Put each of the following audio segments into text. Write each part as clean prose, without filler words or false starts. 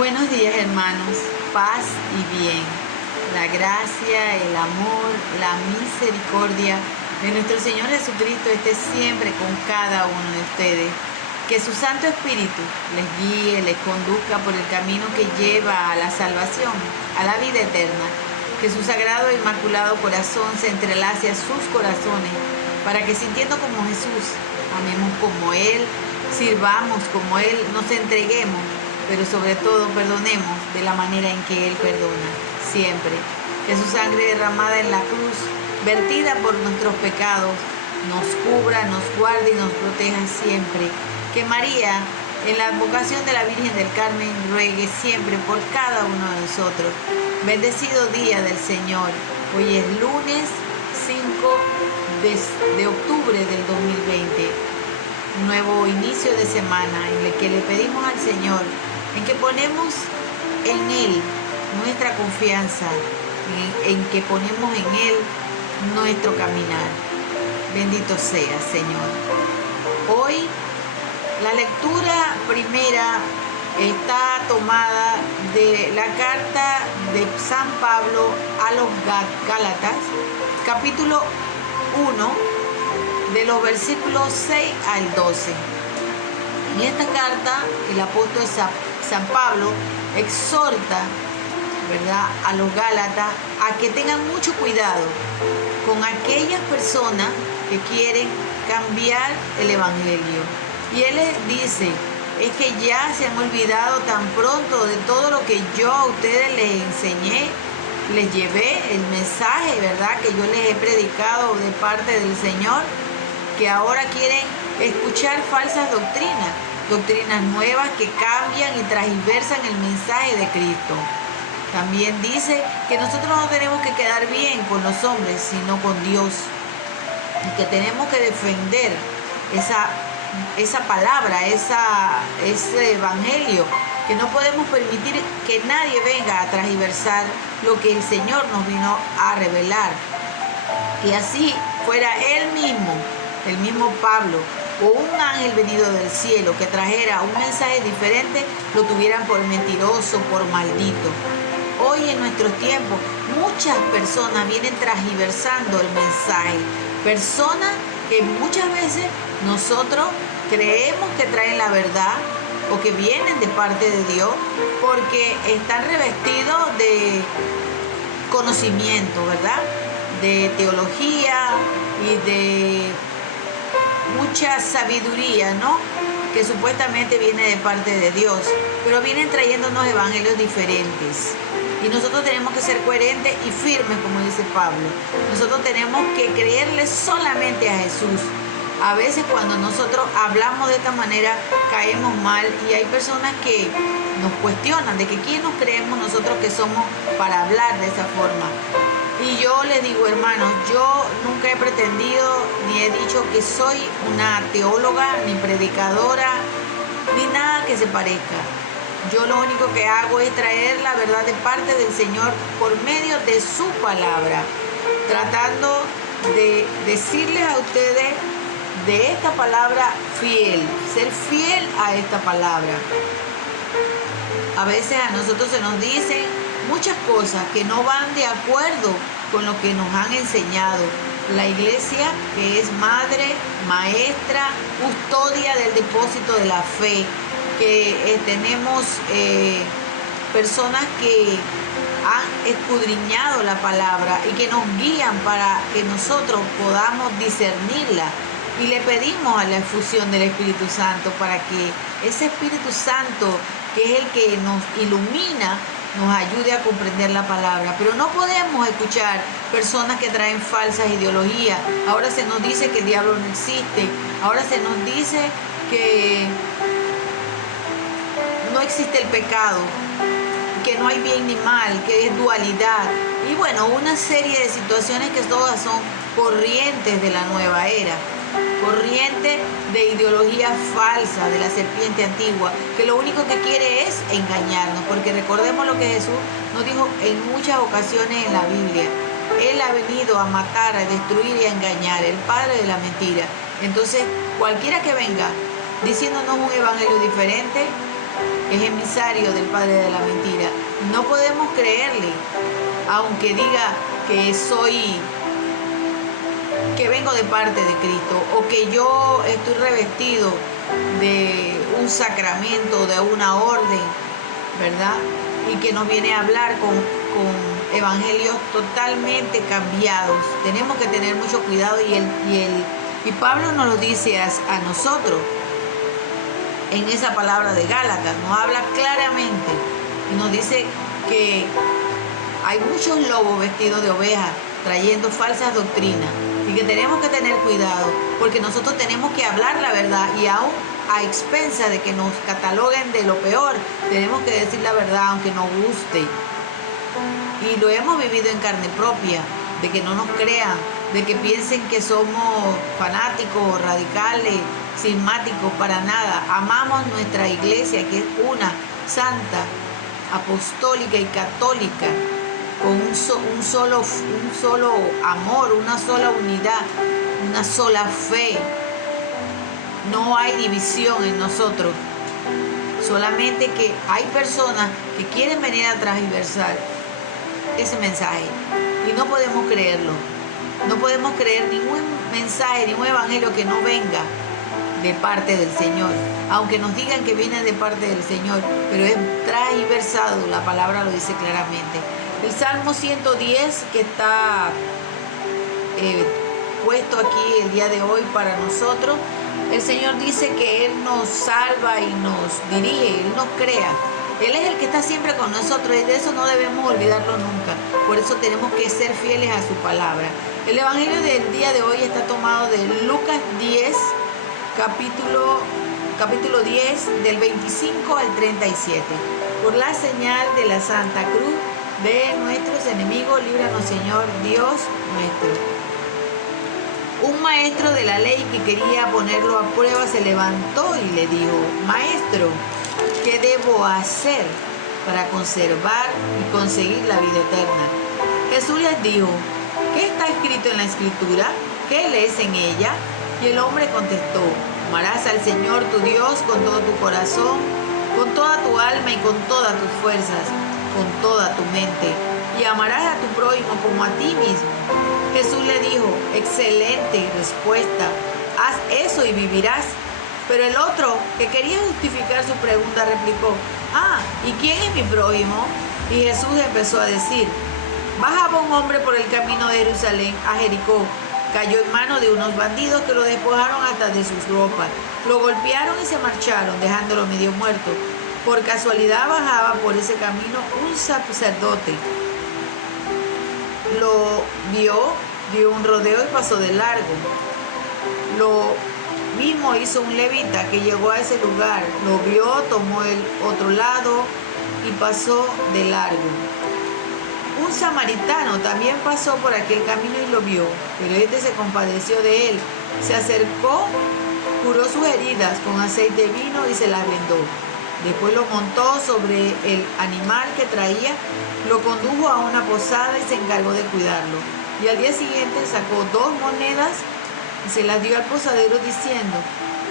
Buenos días, hermanos, paz y bien. La gracia, el amor, la misericordia de nuestro Señor Jesucristo esté siempre con cada uno de ustedes. Que su Santo Espíritu les guíe, les conduzca por el camino que lleva a la salvación, a la vida eterna. Que su sagrado e inmaculado corazón se entrelace a sus corazones para que, sintiendo como Jesús, amemos como Él, sirvamos como Él, nos entreguemos, pero sobre todo perdonemos de la manera en que Él perdona, siempre. Que su sangre derramada en la cruz, vertida por nuestros pecados, nos cubra, nos guarde y nos proteja siempre. Que María, en la advocación de la Virgen del Carmen, ruegue siempre por cada uno de nosotros. Bendecido día del Señor. Hoy es lunes 5 de octubre del 2020. Un nuevo inicio de semana en el que le pedimos al Señor, en que ponemos en Él nuestra confianza, en que ponemos en Él nuestro caminar. Bendito sea, Señor. Hoy la lectura primera está tomada de la carta de San Pablo a los Gálatas, capítulo 1, de los versículos 6 al 12. En esta carta, el apóstol San Pablo exhorta, ¿verdad?, a los Gálatas a que tengan mucho cuidado con aquellas personas que quieren cambiar el Evangelio. Y él les dice, es que ya se han olvidado tan pronto de todo lo que yo a ustedes les enseñé, les llevé el mensaje, ¿verdad?, que yo les he predicado de parte del Señor, que ahora quieren escuchar falsas doctrinas nuevas que cambian y transversan el mensaje de Cristo. También dice que nosotros no tenemos que quedar bien con los hombres, sino con Dios, y que tenemos que defender esa palabra, ese evangelio, que no podemos permitir que nadie venga a transversar lo que el Señor nos vino a revelar. Que así fuera Él mismo, el mismo Pablo, o un ángel venido del cielo que trajera un mensaje diferente, lo tuvieran por mentiroso, por maldito. Hoy en nuestros tiempos muchas personas vienen transversando el mensaje, personas que muchas veces nosotros creemos que traen la verdad o que vienen de parte de Dios porque están revestidos de conocimiento, ¿verdad?, de teología y de mucha sabiduría, ¿no?, que supuestamente viene de parte de Dios, pero vienen trayéndonos evangelios diferentes. Y nosotros tenemos que ser coherentes y firmes, como dice Pablo. Nosotros tenemos que creerle solamente a Jesús. A veces cuando nosotros hablamos de esta manera caemos mal y hay personas que nos cuestionan de que quién nos creemos nosotros que somos para hablar de esa forma. Y yo les digo, hermanos, yo nunca he pretendido ni he dicho que soy una teóloga, ni predicadora, ni nada que se parezca. Yo lo único que hago es traer la verdad de parte del Señor por medio de su palabra, tratando de decirles a ustedes de esta palabra fiel, ser fiel a esta palabra. A veces a nosotros se nos dicen muchas cosas que no van de acuerdo con lo que nos han enseñado. La iglesia, que es madre, maestra, custodia del depósito de la fe, que tenemos personas que han escudriñado la palabra y que nos guían para que nosotros podamos discernirla. Y le pedimos a la efusión del Espíritu Santo para que ese Espíritu Santo, que es el que nos ilumina, nos ayude a comprender la palabra. Pero no podemos escuchar personas que traen falsas ideologías. Ahora se nos dice que el diablo no existe. Ahora se nos dice que no existe el pecado, que no hay bien ni mal, que es dualidad. Y bueno, una serie de situaciones que todas son corrientes de la nueva era. Corriente de ideología falsa de la serpiente antigua, que lo único que quiere es engañarnos, porque recordemos lo que Jesús nos dijo en muchas ocasiones en la Biblia. Él ha venido a matar, a destruir y a engañar, el padre de la mentira. Entonces, cualquiera que venga diciéndonos un evangelio diferente, es emisario del padre de la mentira. No podemos creerle, aunque diga que vengo de parte de Cristo, o que yo estoy revestido de un sacramento, de una orden, ¿verdad? Y que nos viene a hablar con evangelios totalmente cambiados. Tenemos que tener mucho cuidado y Pablo nos lo dice a nosotros en esa palabra de Gálatas. Nos habla claramente y nos dice que hay muchos lobos vestidos de ovejas trayendo falsas doctrinas y que tenemos que tener cuidado porque nosotros tenemos que hablar la verdad, y aún a expensas de que nos cataloguen de lo peor, tenemos que decir la verdad aunque nos guste. Y lo hemos vivido en carne propia, de que no nos crean, de que piensen que somos fanáticos, radicales, cismáticos, para nada. Amamos nuestra iglesia, que es una, santa, apostólica y católica, con un solo amor, una sola unidad, una sola fe. No hay división en nosotros, solamente que hay personas que quieren venir a transversar ese mensaje y no podemos creerlo. No podemos creer ningún mensaje, ningún evangelio que no venga de parte del Señor, aunque nos digan que viene de parte del Señor, pero es transversado, la palabra lo dice claramente. El Salmo 110 que está puesto aquí el día de hoy para nosotros, el Señor dice que Él nos salva y nos dirige, Él nos crea. Él es el que está siempre con nosotros y de eso no debemos olvidarlo nunca. Por eso tenemos que ser fieles a su palabra. El evangelio del día de hoy está tomado de Lucas 10, capítulo 10, del 25 al 37. Por la señal de la Santa Cruz de nuestros enemigos, líbranos, Señor Dios nuestro. Un maestro de la ley que quería ponerlo a prueba se levantó y le dijo: Maestro, ¿qué debo hacer para conservar y conseguir la vida eterna? Jesús les dijo: ¿qué está escrito en la Escritura? ¿Qué lees en ella? Y el hombre contestó: amarás al Señor tu Dios con todo tu corazón, con toda tu alma y con todas tus fuerzas, con toda tu mente, y amarás a tu prójimo como a ti mismo. Jesús le dijo: excelente respuesta, haz eso y vivirás. Pero el otro, que quería justificar su pregunta, replicó: ¿y quién es mi prójimo? Y Jesús empezó a decir: bajaba un hombre por el camino de Jerusalén a Jericó. Cayó en manos de unos bandidos que lo despojaron hasta de sus ropas. Lo golpearon y se marcharon, dejándolo medio muerto. Por casualidad bajaba por ese camino un sacerdote. Lo vio, dio un rodeo y pasó de largo. Lo mismo hizo un levita que llegó a ese lugar. Lo vio, tomó el otro lado y pasó de largo. Un samaritano también pasó por aquel camino y lo vio, pero este se compadeció de él. Se acercó, curó sus heridas con aceite de vino y se las vendó. Después lo montó sobre el animal que traía, lo condujo a una posada y se encargó de cuidarlo. Y al día siguiente sacó 2 monedas y se las dio al posadero diciendo: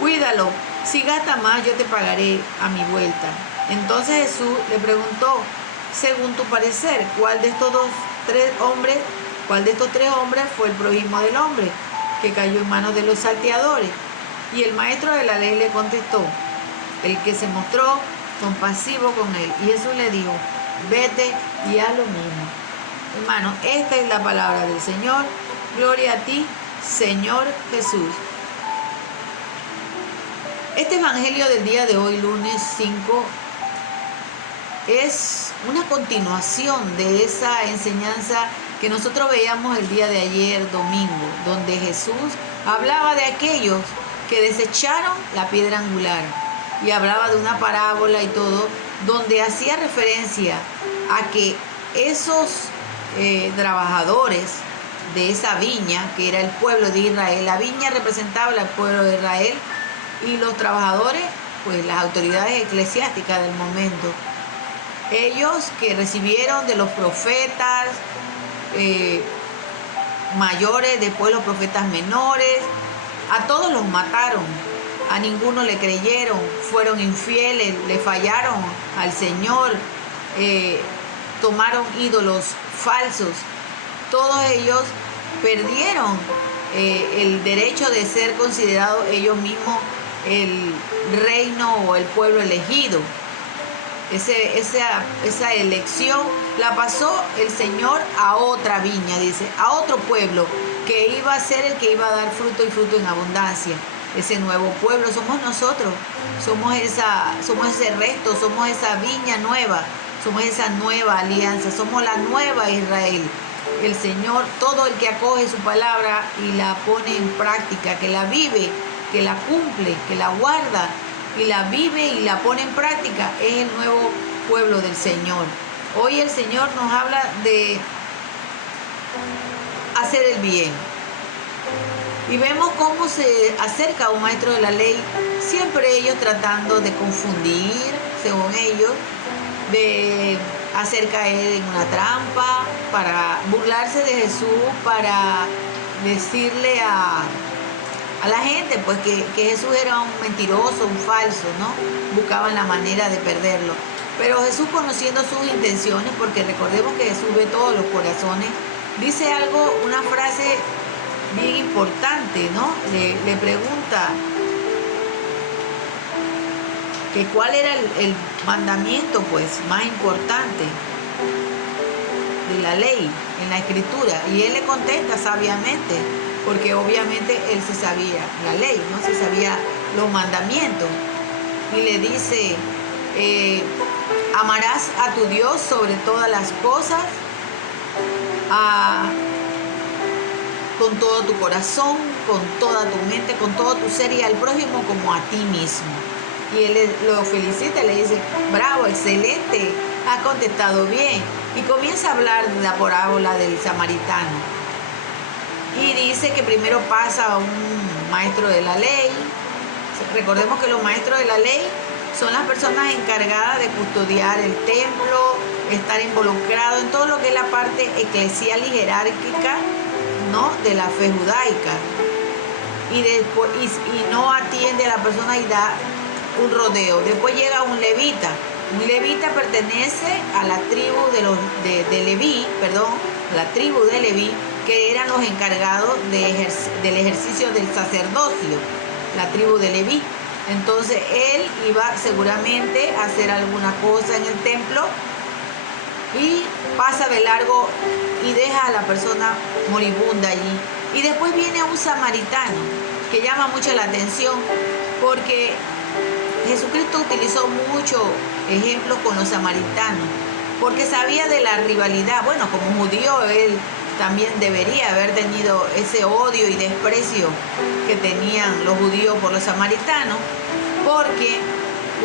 cuídalo, si gasta más yo te pagaré a mi vuelta. Entonces Jesús le preguntó: según tu parecer, ¿cuál de estos 3 hombres fue el prójimo del hombre que cayó en manos de los salteadores? Y el maestro de la ley le contestó: el que se mostró compasivo con él. Y Jesús le dijo: vete y haz lo mismo. Hermano, esta es la palabra del Señor. Gloria a ti, Señor Jesús. Este evangelio del día de hoy, lunes 5, es una continuación de esa enseñanza que nosotros veíamos el día de ayer, domingo, donde Jesús hablaba de aquellos que desecharon la piedra angular y hablaba de una parábola y todo, donde hacía referencia a que esos trabajadores de esa viña, que era el pueblo de Israel, la viña representaba al pueblo de Israel, y los trabajadores, pues las autoridades eclesiásticas del momento, ellos que recibieron de los profetas mayores, después los profetas menores, a todos los mataron a ninguno le creyeron, fueron infieles, le fallaron al Señor, tomaron ídolos falsos. Todos ellos perdieron el derecho de ser considerados ellos mismos el reino o el pueblo elegido. Esa elección la pasó el Señor a otra viña, dice, a otro pueblo que iba a ser el que iba a dar fruto y fruto en abundancia. Ese nuevo pueblo somos nosotros, somos ese resto, somos esa viña nueva, somos esa nueva alianza, somos la nueva Israel. El Señor, todo el que acoge su palabra y la pone en práctica, que la vive, que la cumple, que la guarda y la vive y la pone en práctica, es el nuevo pueblo del Señor. Hoy el Señor nos habla de hacer el bien. Y vemos cómo se acerca un maestro de la ley, siempre ellos tratando de confundir, según ellos, de hacer caer en una trampa, para burlarse de Jesús, para decirle a la gente pues que Jesús era un mentiroso, un falso, ¿no? Buscaban la manera de perderlo. Pero Jesús, conociendo sus intenciones, porque recordemos que Jesús ve todos los corazones, dice algo, una frase bien importante, ¿no? Le pregunta que cuál era el mandamiento pues más importante de la ley en la escritura, y él le contesta sabiamente, porque obviamente él se sabía la ley, ¿no? Se sabía los mandamientos, y le dice, amarás a tu Dios sobre todas las cosas, con todo tu corazón, con toda tu mente, con todo tu ser, y al prójimo como a ti mismo. Y él lo felicita, le dice, bravo, excelente, has contestado bien. Y comienza a hablar de la parábola del samaritano. Y dice que primero pasa a un maestro de la ley. Recordemos que los maestros de la ley son las personas encargadas de custodiar el templo, estar involucrados en todo lo que es la parte eclesial y jerárquica, ¿no?, de la fe judaica. Y después y no atiende a la persona y da un rodeo. Después llega un levita. Un levita pertenece a la tribu de Leví, la tribu de Leví, que eran los encargados del ejercicio del sacerdocio, la tribu de Leví. Entonces él iba seguramente a hacer alguna cosa en el templo y pasa de largo y deja a la persona moribunda allí. Y después viene un samaritano que llama mucho la atención, porque Jesucristo utilizó muchos ejemplos con los samaritanos, porque sabía de la rivalidad. Bueno, como judío él también debería haber tenido ese odio y desprecio que tenían los judíos por los samaritanos, porque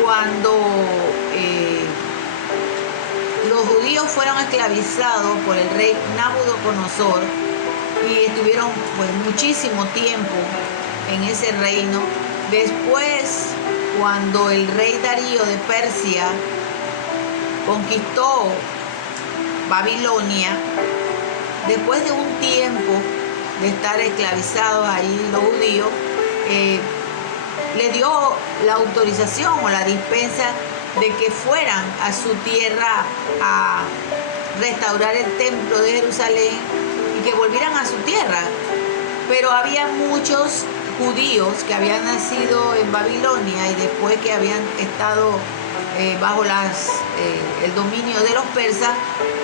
cuando los judíos fueron esclavizados por el rey Nabucodonosor y estuvieron pues muchísimo tiempo en ese reino, después cuando el rey Darío de Persia conquistó Babilonia, después de un tiempo de estar esclavizados ahí los judíos, le dio la autorización o la dispensa de que fueran a su tierra a restaurar el templo de Jerusalén y que volvieran a su tierra. Pero había muchos judíos que habían nacido en Babilonia y después que habían estado bajo el dominio de los persas,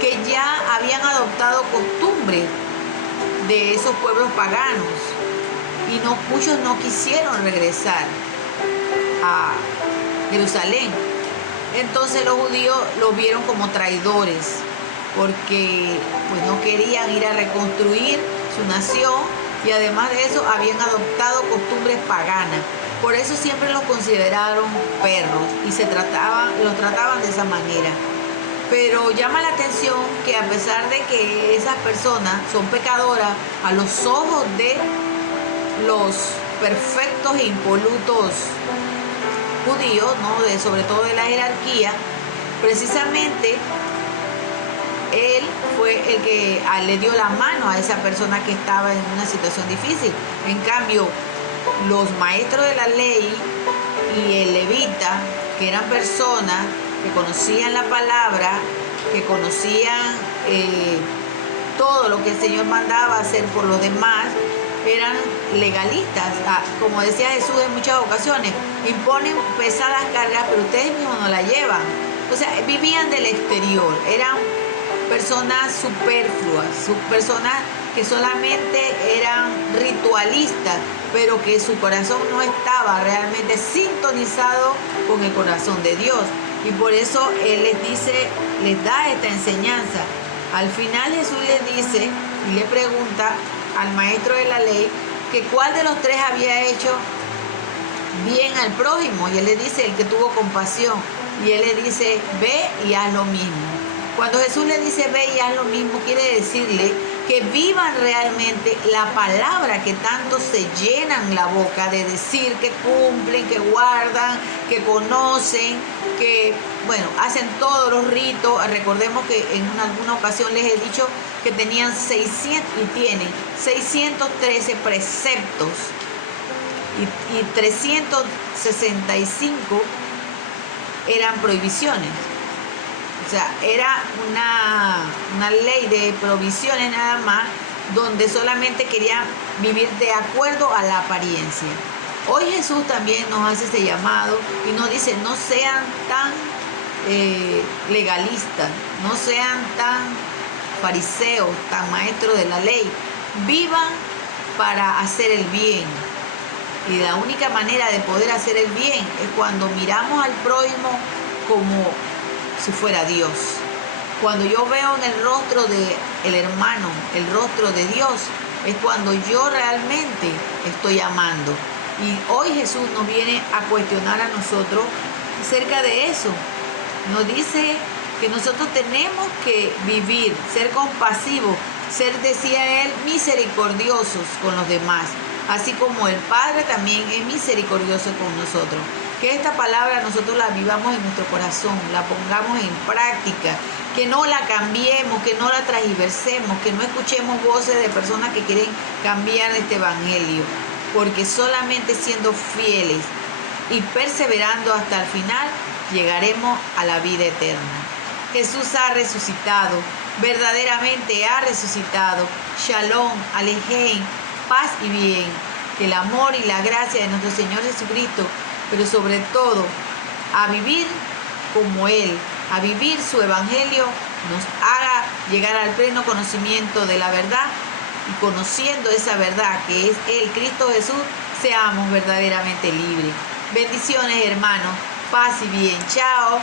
que ya habían adoptado costumbres de esos pueblos paganos, y muchos no quisieron regresar a Jerusalén. Entonces los judíos los vieron como traidores, porque pues no querían ir a reconstruir su nación, y además de eso habían adoptado costumbres paganas. Por eso siempre los consideraron perros y los trataban de esa manera. Pero llama la atención que a pesar de que esas personas son pecadoras a los ojos de los perfectos e impolutos judíos, ¿no?, sobre todo de la jerarquía, precisamente él fue el que le dio la mano a esa persona que estaba en una situación difícil. En cambio, los maestros de la ley y el levita, que eran personas que conocían la palabra, que conocían todo lo que el Señor mandaba hacer por los demás, eran legalistas. Como decía Jesús en muchas ocasiones, imponen pesadas cargas, pero ustedes mismos no las llevan. O sea, vivían del exterior, eran personas superfluas, personas que solamente eran ritualistas, pero que su corazón no estaba realmente sintonizado con el corazón de Dios. Y por eso Él les dice, les da esta enseñanza. Al final Jesús les dice y le pregunta al maestro de la ley que cuál de los tres había hecho bien al prójimo. Y Él le dice, el que tuvo compasión. Y Él le dice, ve y haz lo mismo. Cuando Jesús le dice, ve y haz lo mismo, quiere decirle que vivan realmente la palabra que tanto se llenan la boca de decir, que cumplen, que guardan, que conocen, que, bueno, hacen todos los ritos. Recordemos que en alguna ocasión les he dicho que tenían 613 preceptos y 365 eran prohibiciones. O sea, era una ley de provisiones nada más, donde solamente querían vivir de acuerdo a la apariencia. Hoy Jesús también nos hace ese llamado y nos dice, no sean tan legalistas, no sean tan fariseos, tan maestros de la ley. Vivan para hacer el bien. Y la única manera de poder hacer el bien es cuando miramos al prójimo como si fuera Dios. Cuando yo veo en el rostro del hermano, el rostro de Dios, es cuando yo realmente estoy amando. Y hoy Jesús nos viene a cuestionar a nosotros acerca de eso. Nos dice que nosotros tenemos que vivir, ser compasivos, ser, decía Él, misericordiosos con los demás. Así como el Padre también es misericordioso con nosotros. Que esta palabra nosotros la vivamos en nuestro corazón, la pongamos en práctica, que no la cambiemos, que no la transversemos, que no escuchemos voces de personas que quieren cambiar este evangelio, porque solamente siendo fieles y perseverando hasta el final, llegaremos a la vida eterna. Jesús ha resucitado, verdaderamente ha resucitado. Shalom, Alejem, paz y bien. Que el amor y la gracia de nuestro Señor Jesucristo, pero sobre todo a vivir como Él, a vivir su evangelio, nos haga llegar al pleno conocimiento de la verdad, y conociendo esa verdad que es el Cristo Jesús, seamos verdaderamente libres. Bendiciones, hermanos, paz y bien. Chao.